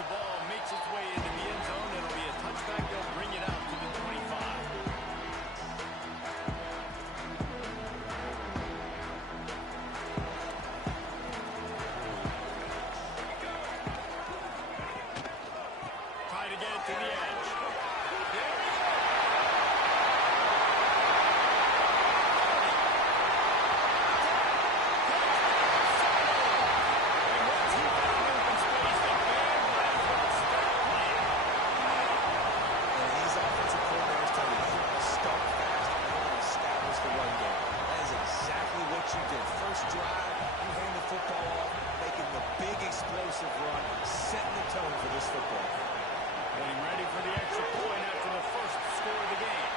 the ball makes its way into the end zone, it'll be a touchback. They'll bring it out to the 25. Try to get it to the edge. Run, setting the tone for this football. Getting ready for the extra point after the first score of the game.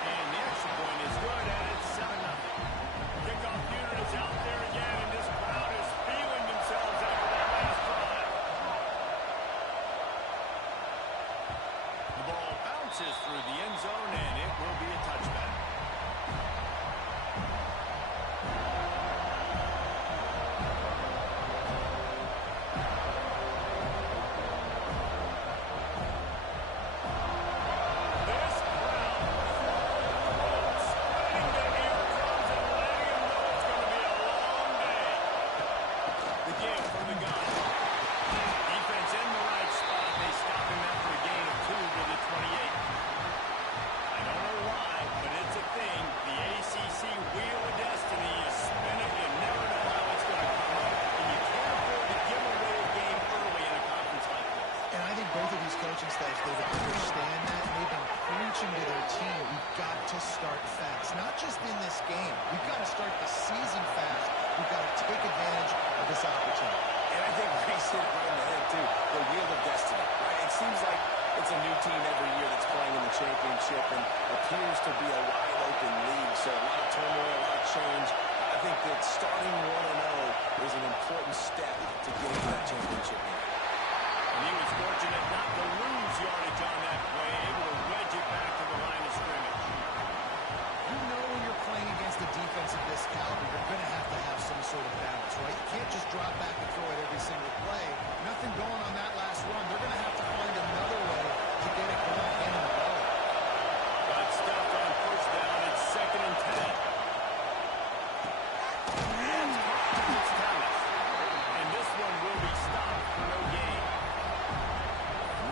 And the extra point is good, and it's 7-0. Kickoff unit is out there again, and this crowd is feeling themselves after that last drive. The ball bounces through the end zone, and it will be a touchback. Both of these coaching staffs, they would understand that, and they've been preaching to their team, you've got to start fast. Not just in this game. You've got to start the season fast. You've got to take advantage of this opportunity. And I think Reese hit it right in the head, too. The wheel of destiny, right? It seems like it's a new team every year that's playing in the championship and appears to be a wide-open league. So a lot of turmoil, a lot of change. I think that starting 1-0 is an important step to getting to that championship game. And he was fortunate not to lose yardage on that play, able to wedge it back to the line of scrimmage. You know when you're playing against a defense of this caliber, you're going to have some sort of balance, right? You can't just drop back and throw it every single play. Nothing going on that last run. They're going to have to find another way to get it going again in the ball. Got stuffed on first down. It's 2nd and 10. It's Thomas. And this one will be stopped for no gain.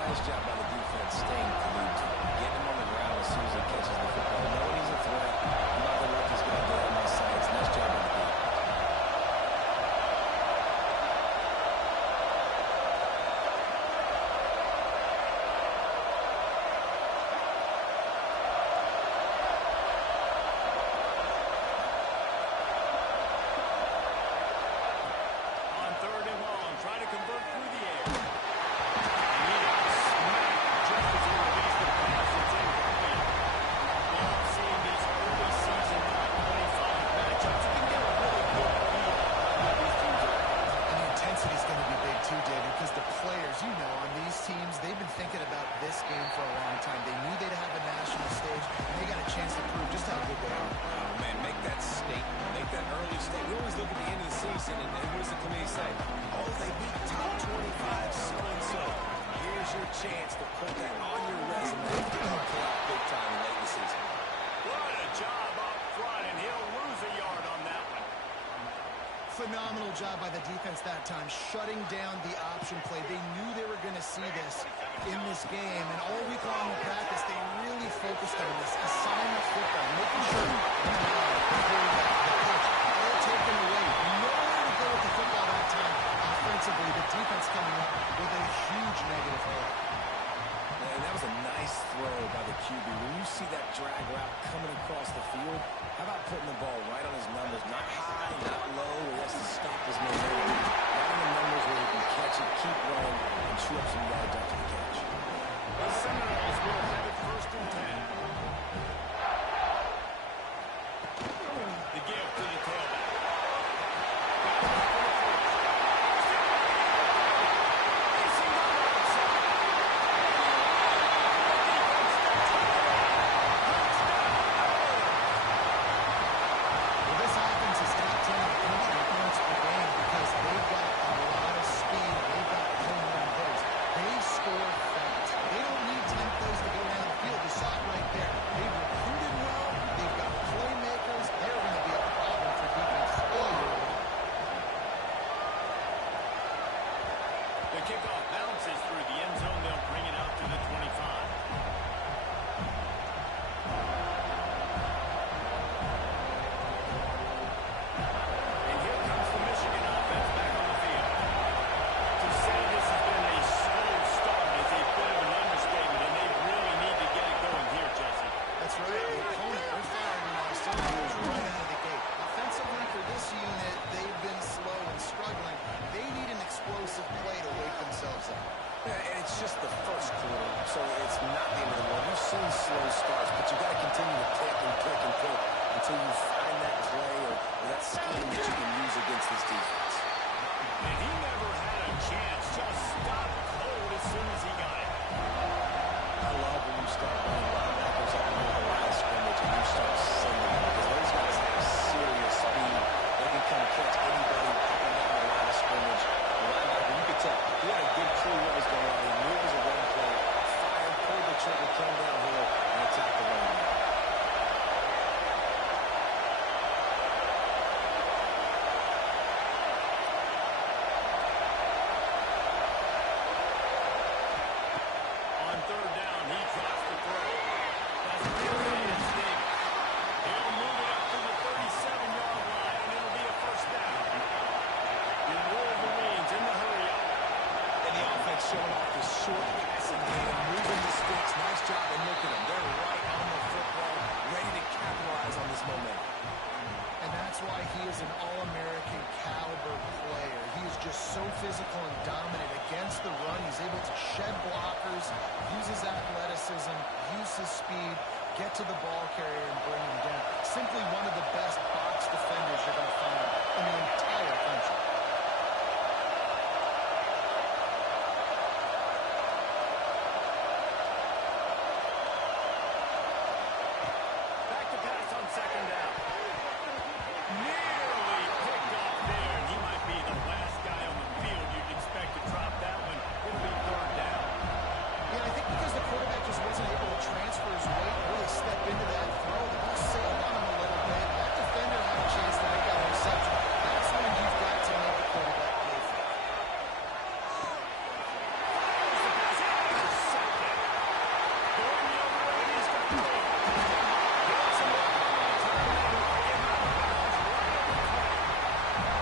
Nice job by the defense staying glued to him. Getting him on the ground as soon as he catches the football. Knowing he's a threat. I'm not going to let this guy get out of my sights. Nice job by the defense. On 3rd and long, try to convert through the air. And he got smacked just as he released the pass. It's incomplete. Love seeing these early season top 25 matchups. You can get a really good feel of how these teams are. And the intensity is going to be big too, David, because the players, you know, on these teams, they've been thinking about this game for a long time. They knew they'd have a national stage, and they got a chance to prove just how good they are. Oh, man, make that statement. Make that early statement. We always look at the end of the season, and what does the committee say? Oh, they beat top 25 so-and-so. Here's your chance to put that on your resume and pull out big time late in the season. What a job up front, and he'll lose a yard on that one. Phenomenal job by the defense that time, shutting down the option play. They knew they were going to see this in this game, and all week long in practice, they really focused on this assignment football, making sure the coach, all taken away, nowhere to go with the football that time. Offensively, the defense coming up with a huge negative hole. Man, that was a nice throw by the QB. When you see that drag route coming across the field, how about putting the ball right on his numbers? Not high, not low, where he has to stop his momentum. Right on the numbers where he can catch it, keep running, and chew up some yards after the catch. The Seminoles will have it 1st and 10. The give to the tailback. Well, this offense is top 10 in the country in points per game because they've got a lot of speed. They've got home run hits. They so it's not the end of the world. You've seen slow starts, but you got to continue to pick and pick and pick until you find that play or that scheme that you can use against this defense. And he never had a chance. Just stopped cold as soon as he got it. I love when you start running linebackers up near the line of scrimmage and you start sending them because those guys have serious speed. They can come catch anybody up and down the line of scrimmage. The linebacker, you could tell, he had a good clue what was going on. He knew it was a run play, fired, pulled the trigger, came downhill, and attacked the running back. On third down, he drops the throw. That's really instinct. He'll move it up to the 37-yard line, and it'll be a first down. The Wolverines in the hurry up. And the offense showing off the short passing game, moving the sticks. Nice job, and look at them. They're right on the football, ready to capitalize on this momentum. And that's why he is an All-American caliber player. He is just so physical and dominant against the run. He's able to shed blockers, use his athleticism, use his speed, get to the ball carrier and bring him down. Simply one of the best box defenders you're going to find in the entire country. Back to pass on second down. Nearly picked off there, and he might be the last guy on the field you'd expect to drop that one. It'll be third down. Yeah, I think because the quarterback just wasn't able to transfer his weight, really step into that throw. The ball sailed on him a little bit. That defender had a chance to make that interception. That's when you've got to make the quarterback pay for it. Intercepted. Going the other way, he's got the ball. Gets him up on the turn and knock him out of bounds right at the 20.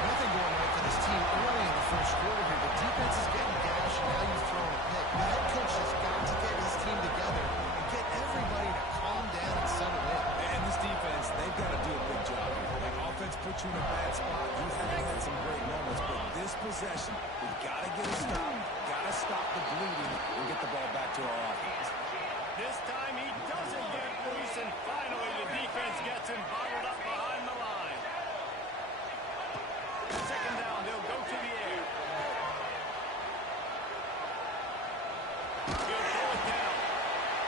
Nothing going right for this team early in the first quarter here. The defense is getting gashed, and now you've thrown a pick. The head coach has got to get his team together and get everybody to calm down and settle in. And this defense, they've got to do a big job here. Like, offense put you in a bad spot. You haven't had some great moments, but this possession, we've got to get a stop, got to stop the bleeding, and get the ball back to our offense. This time he doesn't get loose, and finally the defense gets him bottled up behind the line. Second down, they'll go to the air. He'll throw it down.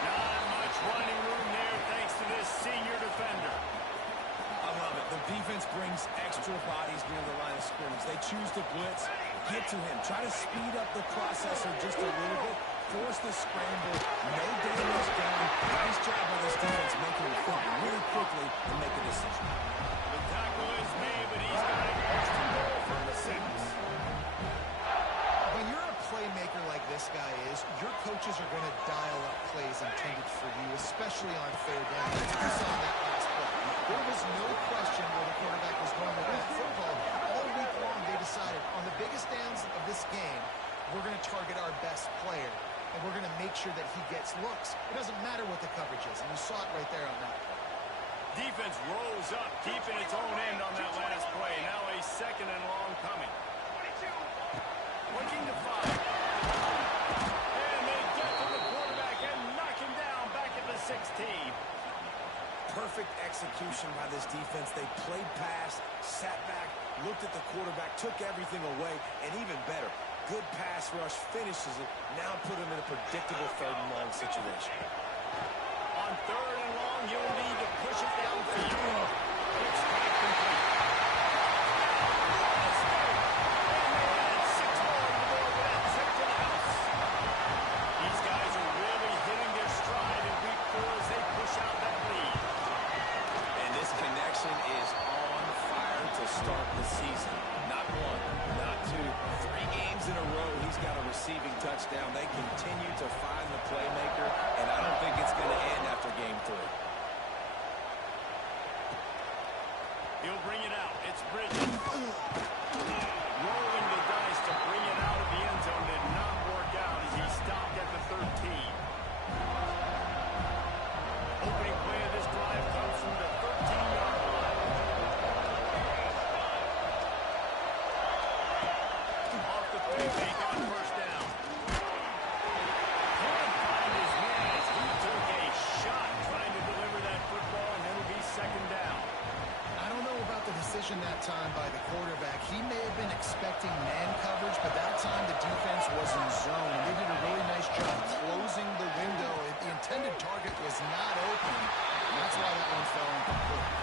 Not much running room there thanks to this senior defender. I love it. The defense brings extra bodies near the line of scrimmage. They choose to blitz, get to him, try to speed up the processor just a little bit, force the scramble, no damage done. Nice job by this defense making him think really quickly and make a decision. The tackle is made, but he's got it first and goal from the 6. When you're a playmaker like this guy is, your coaches are going to dial up plays intended for you, especially on third down. That's what we saw in that last play. There was no question where the quarterback was going with that football. All week long, they decided on the biggest downs of this game, we're going to target our best player, and we're going to make sure that he gets looks. It doesn't matter what the coverage is, and you saw it right there on that play. Defense rolls up, keeping its own end on that last play. Now a second and long coming. Looking to fire. And they get to the quarterback and knock him down back at the 16. Perfect execution by this defense. They played pass, sat back, looked at the quarterback, took everything away, and even better, good pass rush, finishes it, now put him in a predictable third and long situation. On third and long, you'll need to push it downfield. It's not complete. Let's go. And they add 6 more to the board with that trip to the house. These guys are really hitting their stride in week 4 as they push out that lead. And this connection is on fire to start the season. Not 1, not 2, 3 games in a row he's got a receiving touchdown. They continue to find the playmaker, and I don't think it's going to end after game 3. He'll bring it out. It's Bridges. Rolling the dice to bring it out of the end zone did not work out as he stopped at the 13. Opening play of this drive comes from the 13-yard line. Off the play fake on first down. Can't find his mention that time by the quarterback. He may have been expecting man coverage, but that time the defense was in zone. And they did a really nice job closing the window. The intended target was not open. And that's why that one fell incomplete.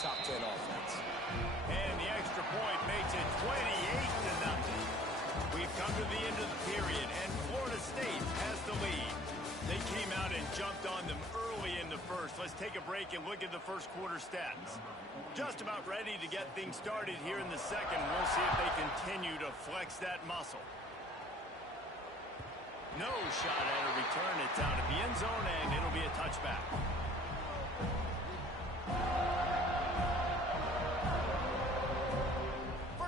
Top 10 offense. And the extra point makes it 28-0. We've come to the end of the period, and Florida State has the lead. They came out and jumped on them early in the first. Let's take a break and look at the first quarter stats. Just about ready to get things started here in the second. We'll see if they continue to flex that muscle. No shot at a return. It's out of the end zone, and it'll be a touchback.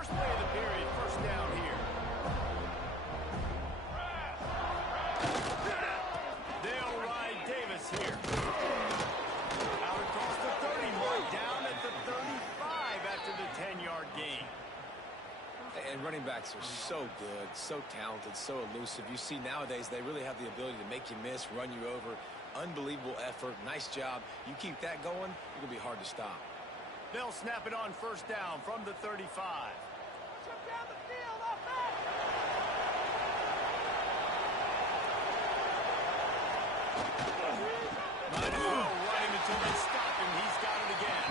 Play of the period, first down here. They'll ride Davis here. Out across the 30 mark, down at the 35 after the 10-yard gain. And running backs are so good, so talented, so elusive. You see nowadays they really have the ability to make you miss, run you over. Unbelievable effort, nice job. You keep that going, it'll be hard to stop. They'll snap it on first down from the 35. Down the field, offense! Might as well run him until they stop him. He's got it again.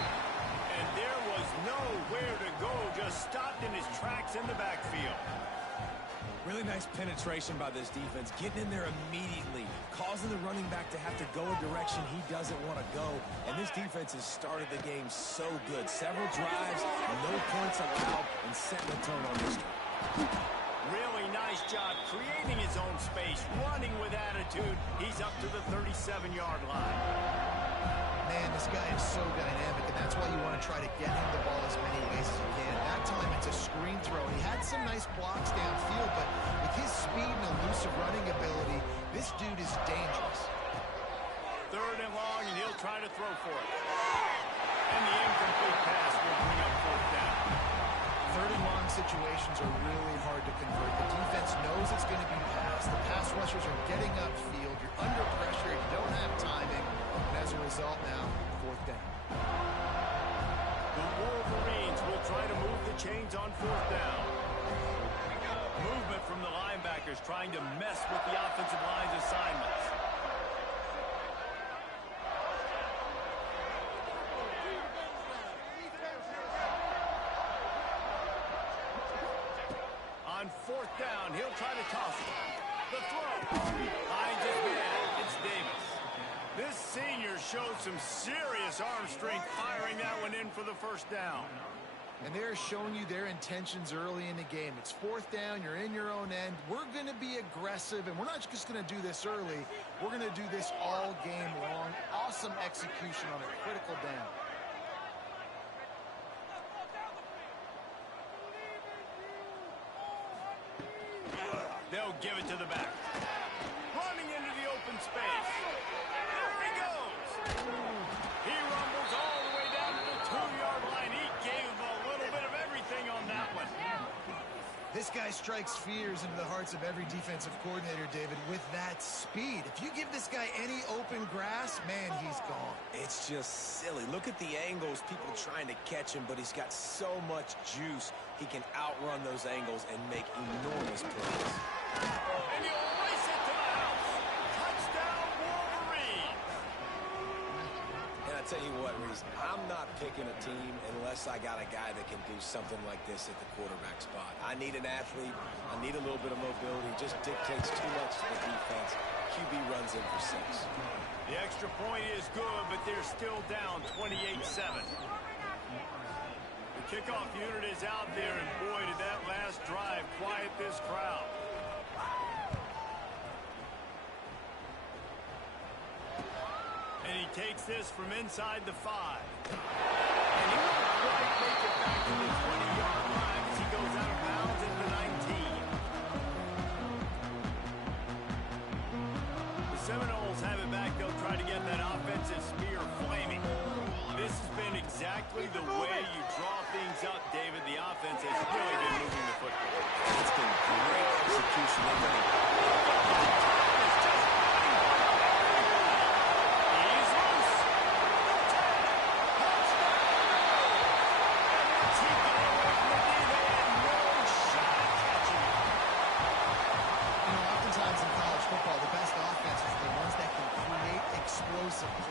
And there was nowhere to go. Just stopped in his tracks in the backfield. Really nice penetration by this defense, getting in there immediately, causing the running back to have to go a direction he doesn't want to go. And this defense has started the game so good. Several drives, no points allowed, and setting the tone on this one. Really nice job creating his own space, running with attitude. He's up to the 37-yard line. Man, this guy is so dynamic, and that's why you want to try to get him the ball as many ways as you can. That time, it's a screen throw. He had some nice blocks downfield, but with his speed and elusive running ability, this dude is dangerous. Third and long, and he'll try to throw for it. And the incomplete pass will bring up fourth down. Third and long situations are really hard to convert. The defense knows it's going to be passed. The pass rushers are getting upfield. You're under pressure. You don't have timing. And as a result now, fourth down. The Wolverines will try to move the chains on fourth down. Movement from the linebackers trying to mess with the offensive line's assignments. On fourth down, he'll try to toss it. The throw. Finds his man. It's Davis. This senior showed some serious arm strength firing that one in for the first down. And they're showing you their intentions early in the game. It's fourth down. You're in your own end. We're going to be aggressive, and we're not just going to do this early. We're going to do this all game long. Awesome execution on a critical down. They'll give it to the back. Running into the open space. There he goes. He rumbles all the way down to the 2-yard line. He gave a little bit of everything on that one. This guy strikes fears into the hearts of every defensive coordinator, David, with that speed. If you give this guy any open grass, man, he's gone. It's just silly. Look at the angles, people trying to catch him, but he's got so much juice. He can outrun those angles and make enormous plays. And he'll race it to the house. Touchdown, Wolverine. And I tell you what, Reese, I'm not picking a team unless I got a guy that can do something like this at the quarterback spot. I need an athlete. I need a little bit of mobility. It just dictates too much to the defense. QB runs in for 6. The extra point is good, but they're still down 28-7. The kickoff unit is out there, and boy, did that last drive quiet this crowd. And he takes this from inside the 5. And he won't quite make it back to the 20-yard line as he goes out of bounds at the 19. The Seminoles have it back. They'll try to get that offensive spear flaming. This has been exactly the way you draw things up, David. The offense has really been moving the football. It's been great execution.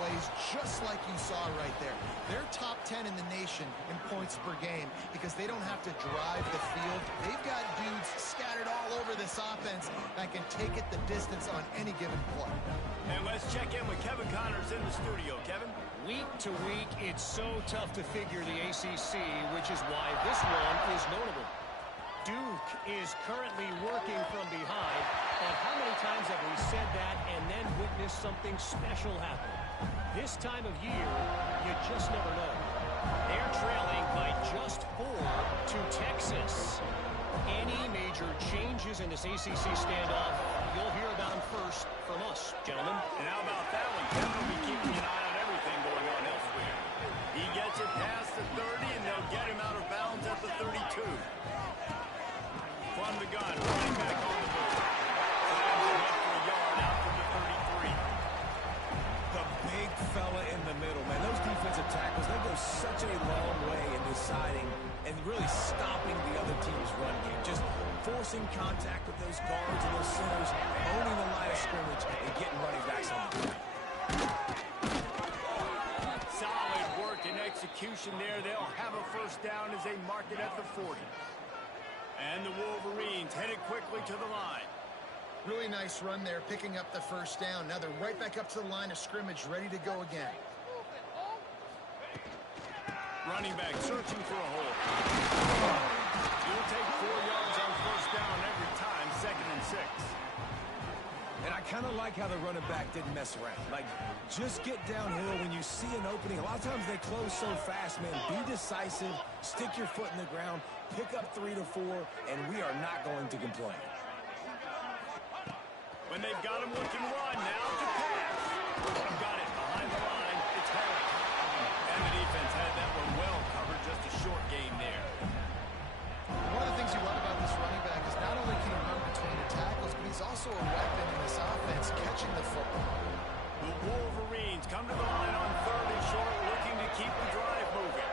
Plays just like you saw right there. They're top 10 in the nation in points per game because they don't have to drive the field. They've got dudes scattered all over this offense that can take it the distance on any given play. And let's check in with Kevin Connors in the studio. Kevin? Week to week, it's so tough to figure the ACC, which is why this one is notable. Duke is currently working from behind, but how many times have we said that and then witnessed something special happen? This time of year, you just never know. They're trailing by just 4 to Texas. Any major changes in this ACC standoff, you'll hear about them first from us, gentlemen. And how about that one? Kevin will be keeping an eye on everything going on elsewhere. He gets it past the 30, and they'll get him out of bounds at the 32. From the gun, running back on the move. Finds him up for a yard out to the 33. The big fella in the middle, man. Those defensive tackles, they go such a long way in deciding and really stopping the other team's run game. Just forcing contact with those guards and those centers, owning the line of scrimmage, and getting running backs on the field. Solid work and execution there. They'll have a first down as they mark it at the 40. And the Wolverines headed quickly to the line. Really nice run there, picking up the first down. Now they're right back up to the line of scrimmage, ready to go again. Running back searching for a hole. You'll take 4 yards on first down every time, 2nd and 6. And I kind of like how the running back didn't mess around. Like, just get downhill when you see an opening. A lot of times they close so fast, man. Be decisive, stick your foot in the ground, pick up 3 to 4, and we are not going to complain. When they've got him looking run, now to pass. Got it behind the line. It's Harris. And the defense had that one well covered, just a short game there. One of the things you love about this running back is not only can he run between the tackles, but he's also a weapon in this offense, catching the football. The Wolverines come to the line on 3rd and short, looking to keep the drive moving.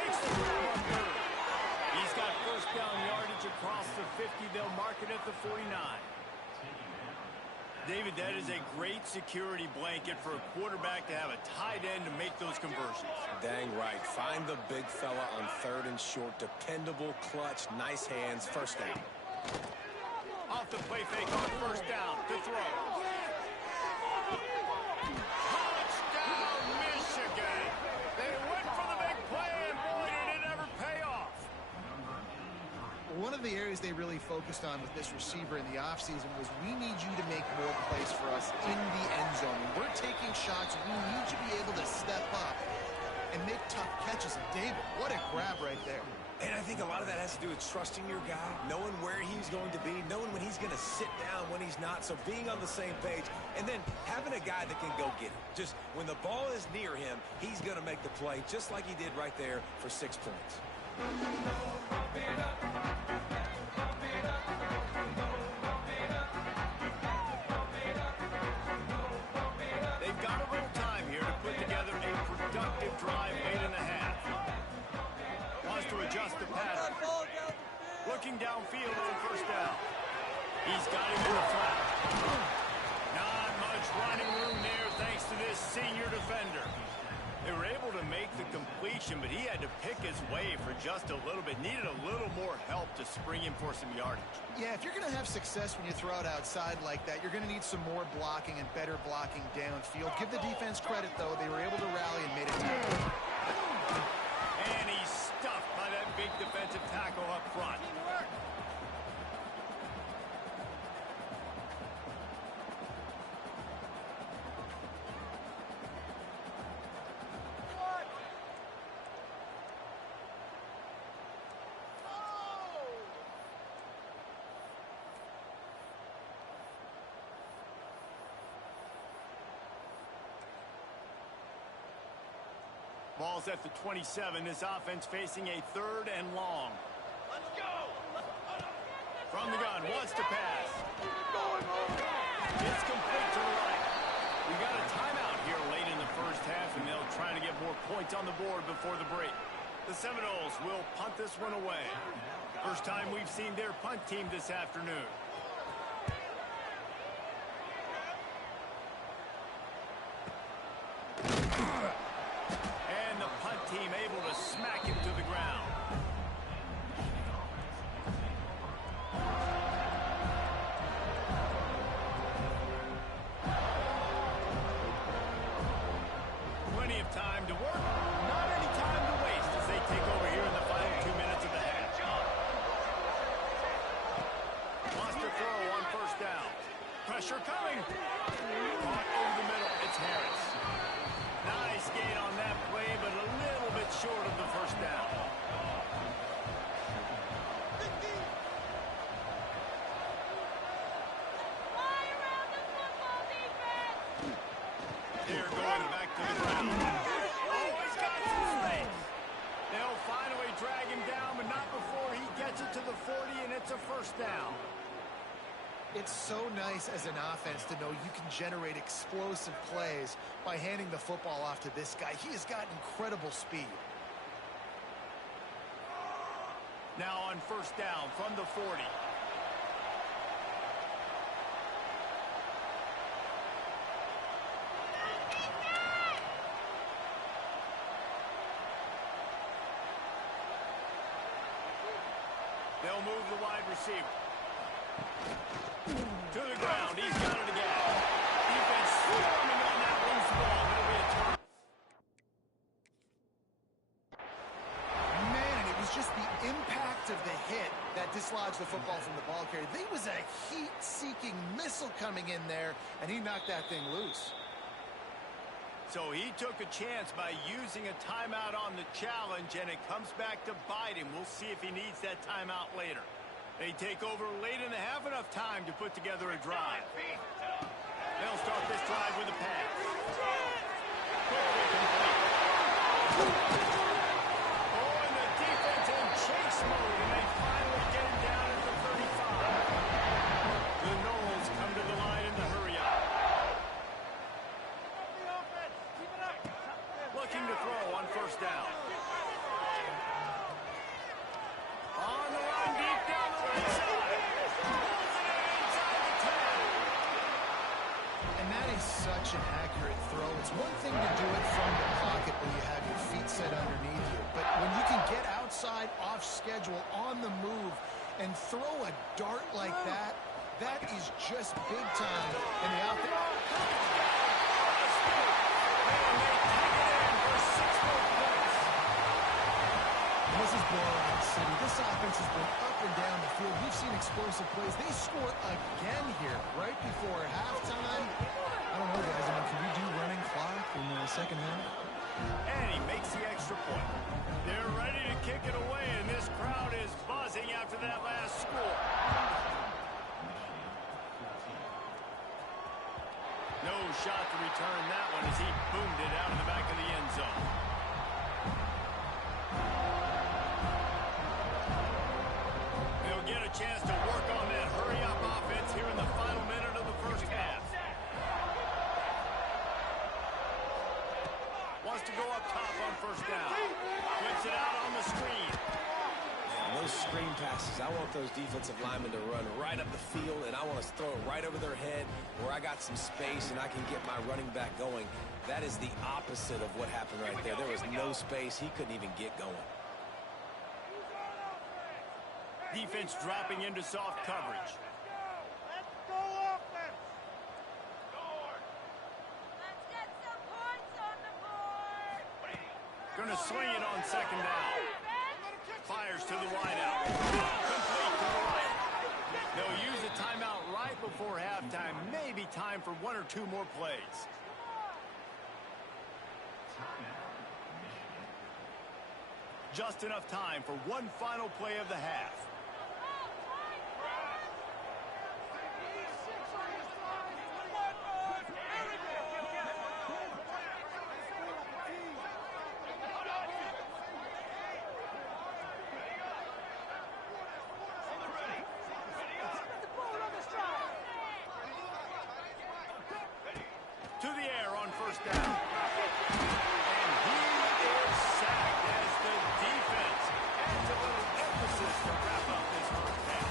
Makes the grab on 3rd. He's got first down yardage across the 50. They'll mark it at the 49. David, that is a great security blanket for a quarterback to have a tight end to make those conversions. Dang right. Find the big fella on 3rd and short. Dependable, clutch, nice hands, first down. Off the play fake on first down to throw. Touchdown, Michigan! They went for the big play, and boy, did it ever pay off. One of the areas they really focused on with this receiver in the offseason was we need you to make more plays for us in the end zone. When we're taking shots, we need you to be able to step up and make tough catches. And David, what a grab right there. And I think a lot of that has to do with trusting your guy, knowing where he's going to be, knowing when he's going to sit down, when he's not, so being on the same page, and then having a guy that can go get it. Just when the ball is near him, he's going to make the play, just like he did right there for 6 points. They've got a little time here to put together a productive drive late in the half. Wants to adjust the pattern. Looking downfield on first down. He's got him in the flat. Not much running room there thanks to this senior defender. They were able to make the completion, but he had to pick his way for just a little bit. Needed a little more help to spring him for some yardage. Yeah, if you're going to have success when you throw it outside like that, you're going to need some more blocking and better blocking downfield. Give the defense credit, though. They were able to rally and made it tackle. And he's stuffed by that big defensive tackle up front. Ball's at the 27. This offense facing a 3rd and long. Let's go! From the gun, wants to pass. It's complete to the right. We got a timeout here late in the first half, and they'll try to get more points on the board before the break. The Seminoles will punt this one away. First time we've seen their punt team this afternoon. Team able to smack him to the ground. Plenty of time to work. Not any time to waste as they take over here in the final 2 minutes of the half. Wants to throw on first down. Pressure coming. Caught over the middle. It's Harris. Nice gain on that play, but a little bit short of the first down. They're going back to the ground. Oh, he's got some space. They'll finally drag him down, but not before he gets it to the 40, and it's a first down. It's so nice as an offense to know you can generate explosive plays by handing the football off to this guy. He has got incredible speed. Now on first down from the 40. They'll move the wide receiver. To the ground. He's got it again. Defense swarming on that loose ball. It'll be a turn. Man, and it was just the impact of the hit that dislodged the football from the ball carrier. There was a heat-seeking missile coming in there, and he knocked that thing loose. So he took a chance by using a timeout on the challenge, and it comes back to bite him. We'll see if he needs that timeout later. They take over late in the half, enough time to put together a drive. They'll start this drive with a pass. Quickly complete. Oh, and the defense in chase mode, and they finally get him down at the 35. The Noles come to the line in the hurry up. Looking to throw on first down. On the run, deep down the right side. Pulls it in inside the 10. And that is such an accurate throw. It's one thing to do it from the pocket when you have your feet set underneath you, but when you can get outside, off schedule, on the move, and throw a dart like that, that is just big time. And the This is Blowout City. This offense has been up and down the field. We've seen explosive plays. They score again here right before halftime. I don't know, guys. I mean, can we do running clock in the second half? And he makes the extra point. They're ready to kick it away, and this crowd is buzzing after that last score. No shot to return that one as he boomed it out of the back of the end zone. They'll get a chance to work on that hurry-up offense here in the final minute of the first half. Wants to go up top on first down. Flips it out on the screen. And those screen passes, I want those defensive linemen to run right up the field, and I want to throw it right over their head where I got some space and I can get my running back going. That is the opposite of what happened right there. There was no space. He couldn't even get going. Defense dropping into soft coverage. Let's go offense. Let's get some points on the board. Gonna swing it on second down. Fires to the wideout. Complete to the right. They'll use a timeout right before halftime. Maybe time for one or two more plays. Just enough time for one final play of the half. To the air on first down. And he is sacked as the defense adds a little emphasis to wrap up this first half.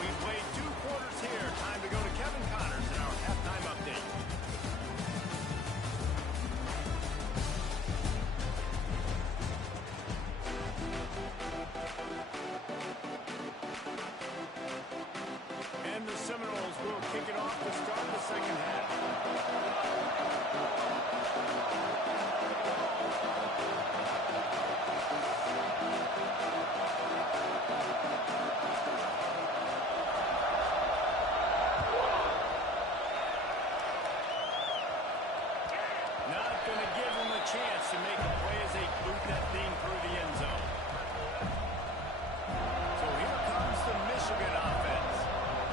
We've played 2 quarters here. Time to go to Kevin Connors in our halftime update. And the Seminoles will kick it off to start the second half. Not going to give him a chance to make a play as they boot that thing through the end zone. So here comes the Michigan offense.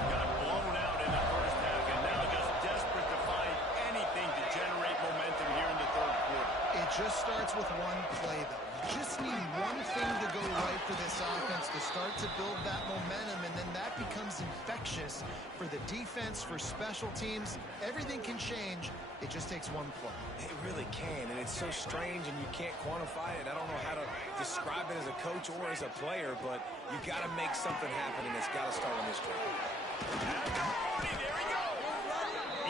Got blown out in the first half and now just desperate to find anything to generate momentum here in the third quarter. It just starts with one play, though. You just need one thing to go right for this offense to start to build that momentum, and then that becomes infectious for the defense, for special teams. Everything can change. It just takes one play. It really can, and it's so strange, and you can't quantify it. I don't know how to describe it as a coach or as a player, but you got to make something happen, and it's got to start on this drive. There he goes.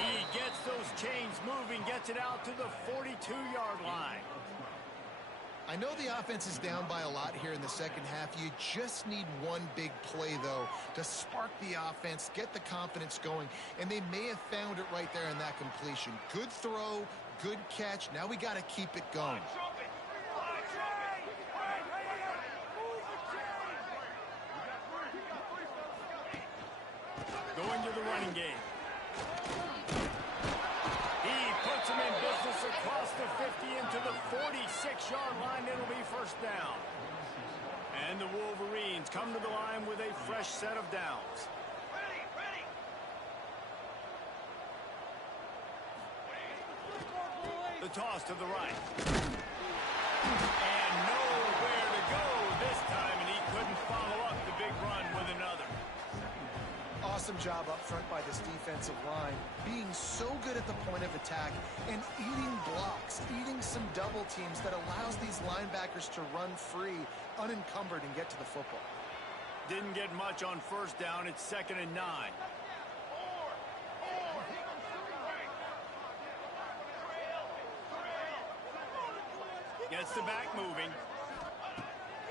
He gets those chains moving, gets it out to the 42-yard line. I know the offense is down by a lot here in the second half. You just need one big play, though, to spark the offense, get the confidence going, and they may have found it right there in that completion. Good throw, good catch. Now we got to keep it going. Going to the running game. He puts him in business across the 50 into the 46-yard line. It'll be first down. And the Wolverines come to the line with a fresh set of downs. The toss to the right. And nowhere to go this time, and he couldn't follow up the big run with another. Awesome job up front by this defensive line, being so good at the point of attack and eating blocks, eating some double teams that allows these linebackers to run free, unencumbered, and get to the football. Didn't get much on first down. It's 2nd and 9. Gets the back moving.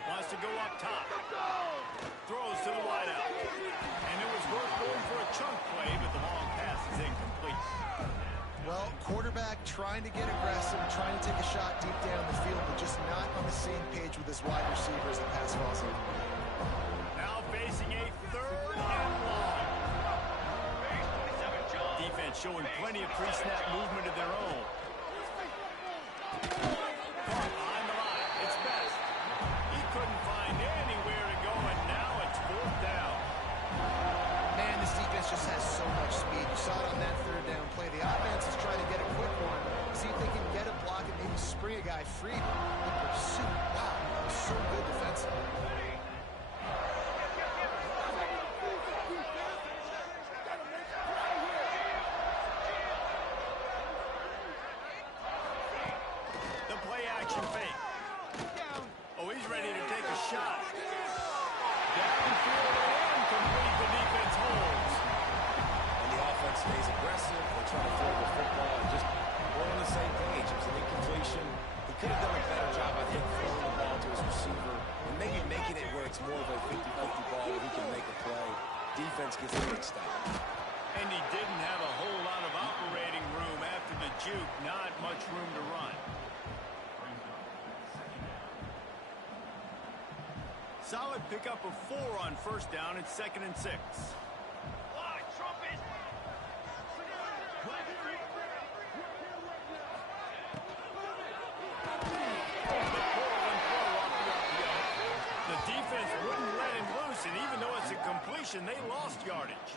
Wants to go up top. Throws to the wideout. And it was worth going for a chunk play, but the long pass is incomplete. Well, quarterback trying to get aggressive, trying to take a shot deep down the field, but just not on the same page with his wide receivers. The pass falls in. Now facing a 3rd and long. Defense showing plenty of pre-snap movement of their own. Play-action fake. Oh, he's ready to take a shot. Downfield and complete. The defense holds. And the offense stays aggressive. They try to throw the football and just we're on the same page. It was an incompletion. He could have done a better job, I think, throwing the ball to his receiver and maybe making it where it's more of a 50-50 ball where he can make a play. Defense gets the big stop. And he didn't have a whole lot of operating room after the juke. Not much room to run. Solid pickup of 4 on first down. It's 2nd and 6. The defense wouldn't let him loose, and even though it's a completion, they lost yardage.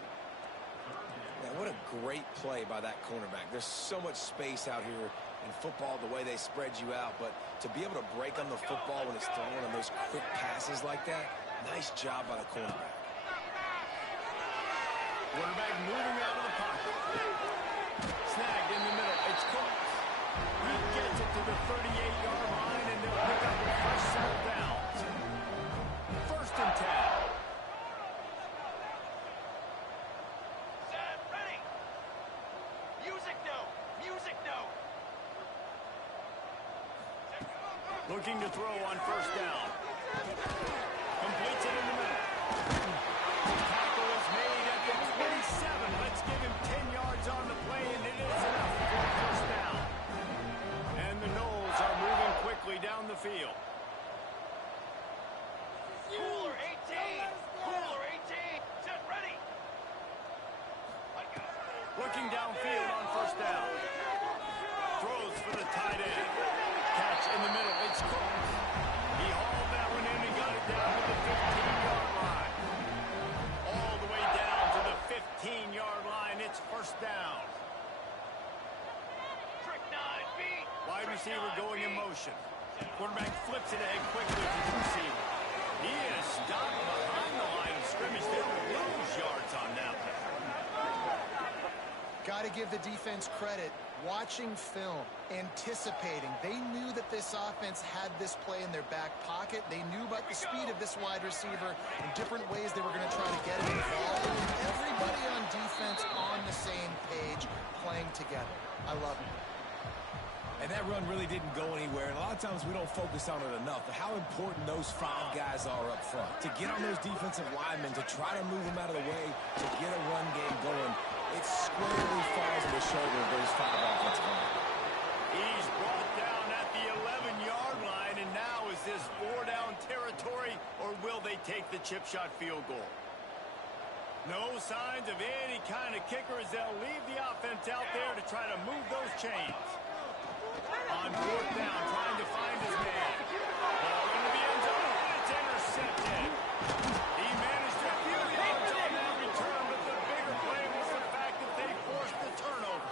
Man, what a great play by that cornerback. There's so much space out here in football, the way they spread you out, but to be able to break on the football when it's thrown on those quick passes like that, nice job by the cornerback. Quarterback moving out of the pocket. Snagged in the middle. It's Cook. He gets it to the 38-yard line, and they'll pick up a fresh set of downs. 1st and 10. Looking to throw on first down. Completes it in the middle. Tackle is made at the 27. Let's give him 10 yards on the play, and it is enough for a first down. And the Knowles are moving quickly down the field. Cooler 18! Cooler 18! Set ready! Looking downfield on first down. Throws for the tight end. Catch in the middle. It's Cook. He hauled that one in and got it down to the 15-yard line. All the way down to the 15-yard line. It's first down. Trick 9, beat! Wide receiver going in motion. Quarterback flips it ahead quickly to the receiver. He is stopped behind the line of scrimmage. They'll lose yards on that one. Got to give the defense credit. Watching film, anticipating. They knew that this offense had this play in their back pocket. They knew about the speed of this wide receiver and different ways they were going to try to get him involved. Everybody on defense on the same page, playing together. I love it. And that run really didn't go anywhere. And a lot of times we don't focus on it enough. But how important those 5 guys are up front. To get on those defensive linemen, to try to move them out of the way, to get a run game going, it squarely falls on the shoulder of those 5 offensive linemen. He's brought down at the 11-yard line, and now is this 4-down territory, or will they take the chip shot field goal? No signs of any kind of kicker as they'll leave the offense out there to try to move those chains. On 4th down, trying to find his man. Ball into the end zone, and it's intercepted. He managed a few yards on that return, but the bigger play was the fact that they forced the turnover.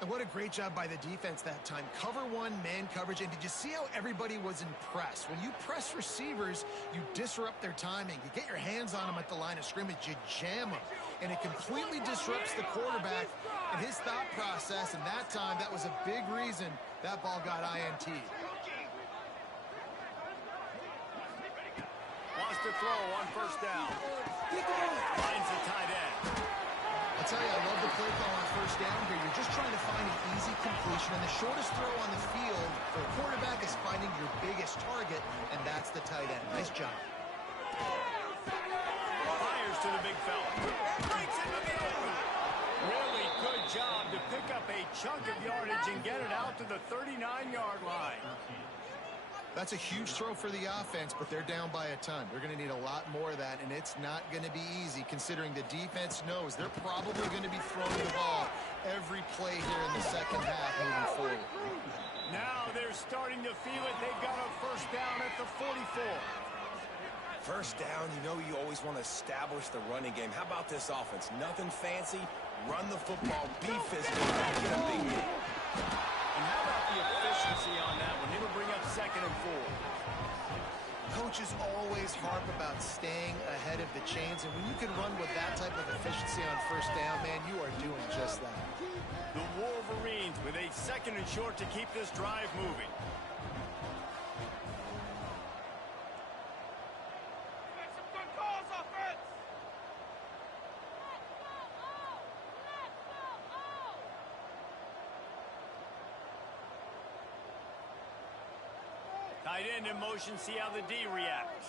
And what a great job by the defense that time. Cover 1, man coverage. And did you see how everybody was impressed? When you press receivers, you disrupt their timing. You get your hands on them at the line of scrimmage. You jam them. And it completely disrupts the quarterback and his thought process. And that time, that was a big reason that ball got INT. Wants to throw on first down. Finds the tight end. I'll tell you, I love the play call on first down here. You're just trying to find an easy completion, and the shortest throw on the field for a quarterback is finding your biggest target, and that's the tight end. Nice job. Fires to the big fella. Breaks into the open. Really good job to pick up a chunk of yardage and get it out to the 39-yard line. That's a huge throw for the offense, but they're down by a ton. They're going to need a lot more of that, and it's not going to be easy considering the defense knows they're probably going to be throwing the ball every play here in the second half moving forward. Now they're starting to feel it. They've got a first down at the 44. First down, you know you always want to establish the running game. How about this offense? Nothing fancy. Run the football, be physical, get a big game. And how about the efficiency on that one? It'll bring up 2nd and 4. Coaches always harp about staying ahead of the chains, and when you can run with that type of efficiency on first down, man, you are doing just that. The Wolverines with a 2nd and short to keep this drive moving. Make some good calls, offense. Tight end in motion, see how the D reacts.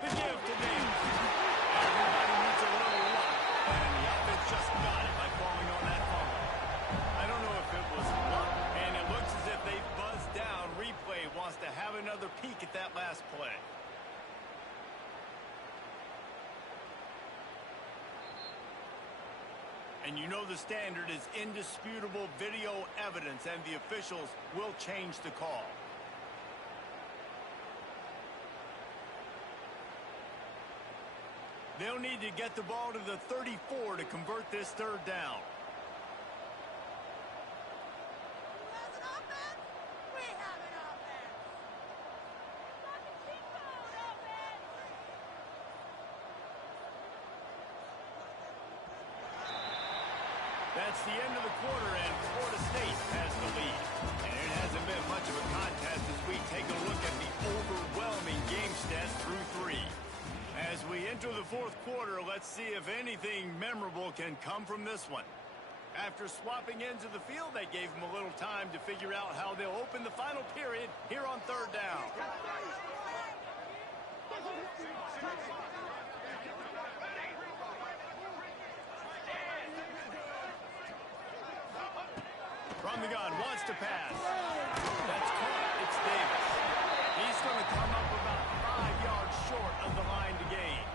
The give to Davis. Everybody needs a little luck, and the offense just got it by falling on that fumble. I don't know if it was luck, and it looks as if they've buzzed down. Replay wants to have another peek at that last play. And you know the standard is indisputable video evidence, and the officials will change the call. They'll need to get the ball to the 34 to convert this 3rd down. That's the end of the quarter, and Florida State has the lead. And it hasn't been much of a contest as we take a look at the overwhelming game stats through 3. As we enter the 4th quarter, let's see if anything memorable can come from this one. After swapping ends of the field, they gave them a little time to figure out how they'll open the final period here on 3rd down. From the gun, wants to pass. That's caught. It's Davis. He's going to come up about 5 yards short of the line to gain.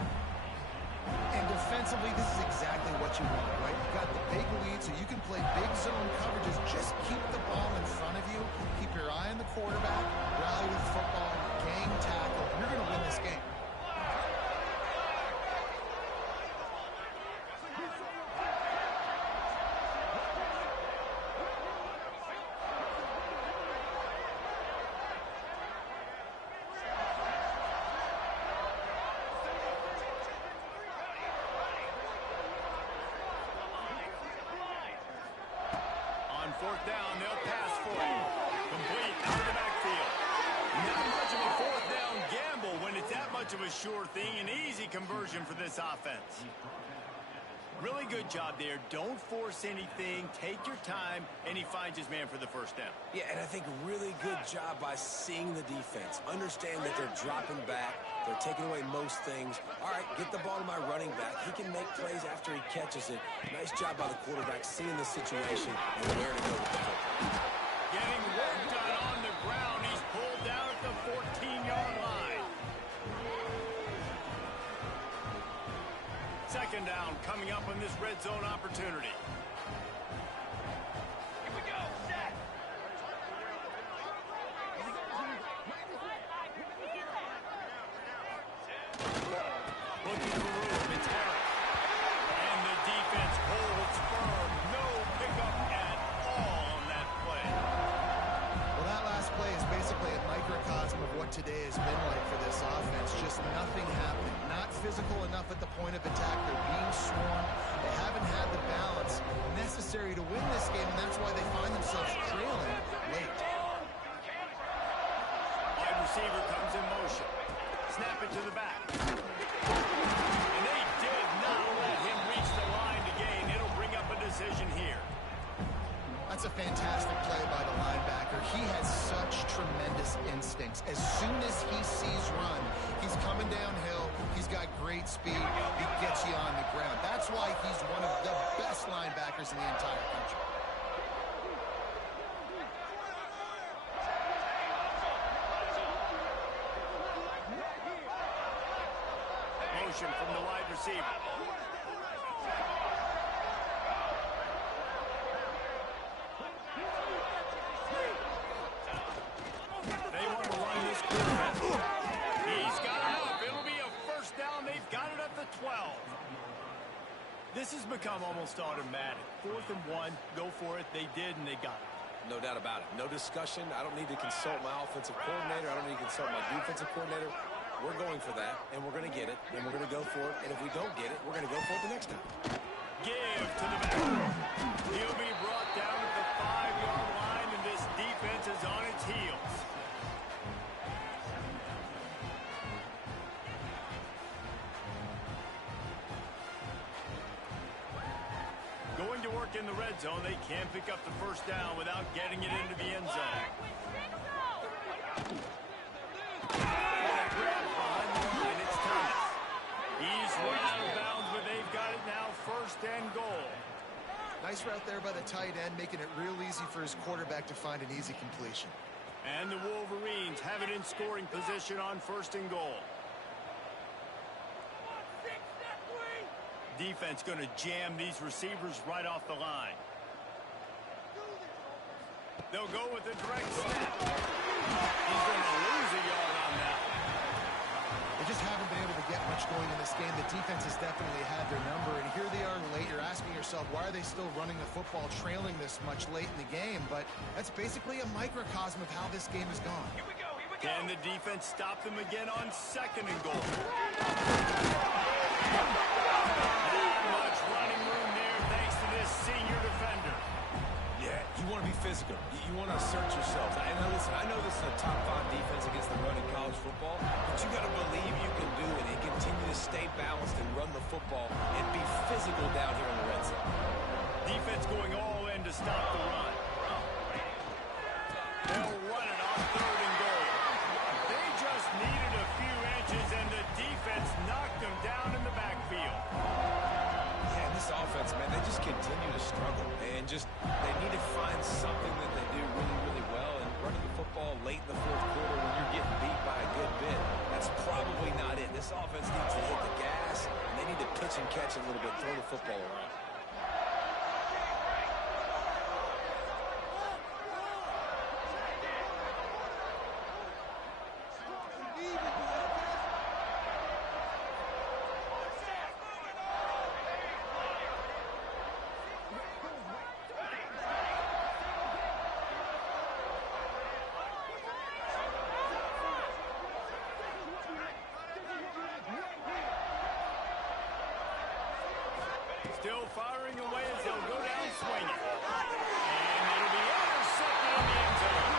And defensively, this is exactly what you want, right? You've got the big lead, so you can play big zone coverages. Just keep the ball in front of you. Keep your eye on the quarterback. Rally with the football. Gang tackle. You're going to win this game. On 4th down, they'll pass for it. Complete out of the backfield. Not much of a 4th down gamble when it's that much of a sure thing. An easy conversion for this offense. Really good job there. Don't force anything. Take your time, and he finds his man for the 1st down. Yeah, and I think really good job by seeing the defense. Understand that they're dropping back. They're taking away most things. All right, get the ball to my running back. He can make plays after he catches it. Nice job by the quarterback seeing the situation and where to go with the football. Getting work done on the ground. He's pulled down at the 14-yard line. 2nd down coming up on this red zone opportunity. Here we go. Set. Looking for room. It's Harris. And the defense holds firm. No pickup at all on that play. Well, that last play is basically a microcosm of what today has been like for this offense. Just nothing happening. Not physical enough at the point of attack. They're being swarmed. They haven't had the balance necessary to win this game, and that's why they find themselves trailing late. Wide receiver comes in motion. Snap it to the back. And they did not let him reach the line to gain. It'll bring up a decision here. That's a fantastic play by the linebacker. He has such tremendous instincts. As soon as he sees run, he's coming downhill. He's got great speed. He gets you on the ground. That's why he's one of the best linebackers in the entire country. Motion from the wide receiver. They want to run this quarterback. He's got enough. It'll be a 1st down. They've got it at the 12. This has become almost automatic. 4th and 1, go for it. They did, and they got it. No doubt about it. No discussion. I don't need to consult my offensive coordinator. I don't need to consult my defensive coordinator. We're going for that, and we're going to get it, and we're going to go for it. And if we don't get it, we're going to go for it the next time. Give to in the red zone, they can't pick up the first down without getting it into the end zone. Grab behind the line, it's Thomas. He's run out of bounds, but they've got it now, first and goal. Nice route there by the tight end, making it real easy for his quarterback to find an easy completion. And the Wolverines have it in scoring position on first and goal. Defense going to jam these receivers right off the line. They'll go with a direct snap. He's going to lose a yard on that. They just haven't been able to get much going in this game. The defense has definitely had their number, and here they are late. You're asking yourself, why are they still running the football, trailing this much late in the game? But that's basically a microcosm of how this game has gone. Here we go. Can the defense stop them again on second and goal? Not much running room there thanks to this senior defender. Yeah, you want to be physical. You want to assert yourselves. And listen, I know this is a top 5 defense against the run in college football, but you got to believe you can do it and continue to stay balanced and run the football and be physical down here in the red zone. Defense going all in to stop the run. They'll run it on third and goal. They just needed a few inches, and the defense knocked them down in the backfield. Yeah, this offense, man, they just continue to struggle. And they need to find something that they do really, really well. And running the football late in the fourth quarter when you're getting beat by a good bit, that's probably not it. This offense needs to hit the gas, and they need to pitch and catch a little bit, throw the football around. Still firing away as they'll go down swinging. And it'll be intercepted in the end zone.